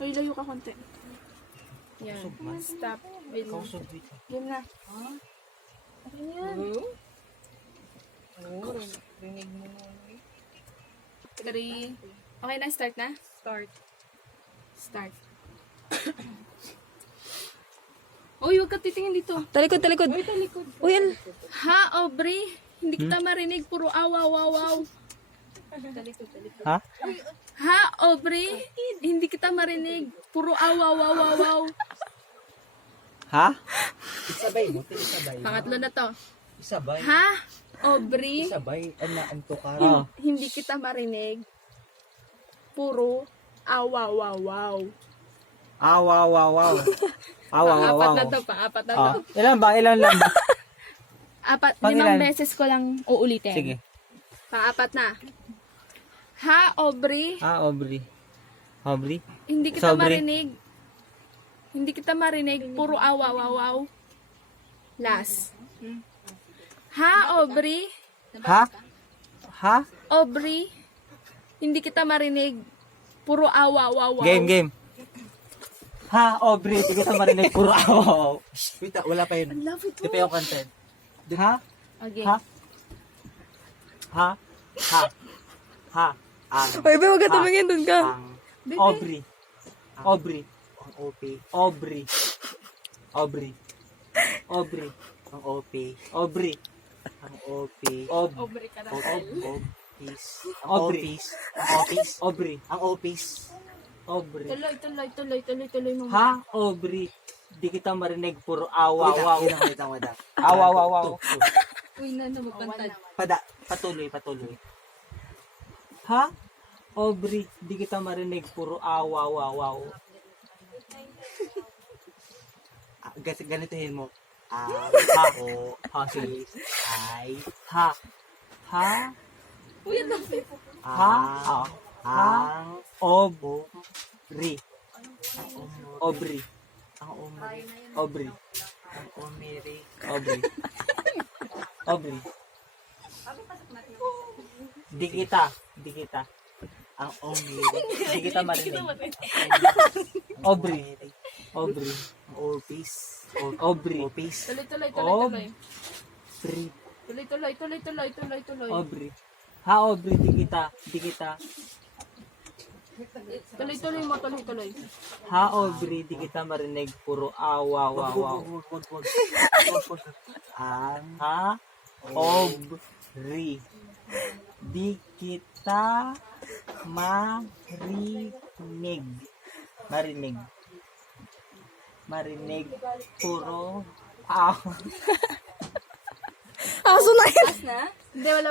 Uy, layo ka konti. Yan. Stop. Wait lang. Game na. Okay na yan. Oo, rinig mo nun. 3. Okay na, start na? Start. Start. Uy, huwag ka titingin dito. Talikod, talikod. Uy, talikod. Uy, yan. Ha, Aubrey? Hindi kita marinig. Puro awaw. Talikod. Ha? Ha, Aubrey? Hindi kita marinig. Puro awaw. Ha? Isabay mo, isabay. Pangatlo na to. Isabay. Ha, Aubrey? Isabay. Anto ka. Oh. Hindi kita marinig. Puro awaw. Aw, wow, wow, wow. Aw, wow, wow, wow. Pang-apat na to. Oh. Ilan lang ba? Limang beses ko lang uulitin. Sige. Pang-apat na. Ha, Aubrey? Ah, Aubrey. Aubrey? Hindi kita Sobre. marinig. Hindi kita marinig. Puro awaw. Last. Ha, Aubrey? Ha? Ha? Aubrey? Hindi kita marinig. Puro awaw. Game. Ha, Aubrey, di kita marinig. Puro aw. Wait, wala pa yun. Love it. Di pa yung content. Ha? Okay. Ha? Ha? Ha? Ang Uy, ba, huwag ka tumingin dun ka. Aubrey. Ang OP. Aubrey. Ang OP. Aubrey. Ang OP. Aubrey ka na. Opis. Ang Aubrey. Opis. Ang Opis. Aubrey. Ang Opis. Aubrey. Tuloy mo. Ha, Aubrey? Di kita marinig. Puro aw, wow, wow. Wait lang. Aw, wow, wow, wow. Uy, na magpantad. Patuloy. Ha? Aubrey, di kita marinig. Puro aw, wow, wow, wow. Ganitohin mo. Ha? O. Sige. Ay. Ha? Ha? Uy, ano? Ha? Ang. Aubrey. Aubrey. Ang Omri. Aubrey. Ang Omiri. Aubrey. Di kita. Ang Omiri. Di kita marinig. Aubrey. Ang Opis. Aubrey. Opis. Tuloy. Aubrey. Tuloy. Aubrey. Ha, Aubrey, di kita. Tuloy mo. Ha, Aubrey, di kita marinig. Puro awa, wow. Ang. Ha, Aubrey, di kita marinig. Puro awa. Aso na yun. Na? Hindi, wala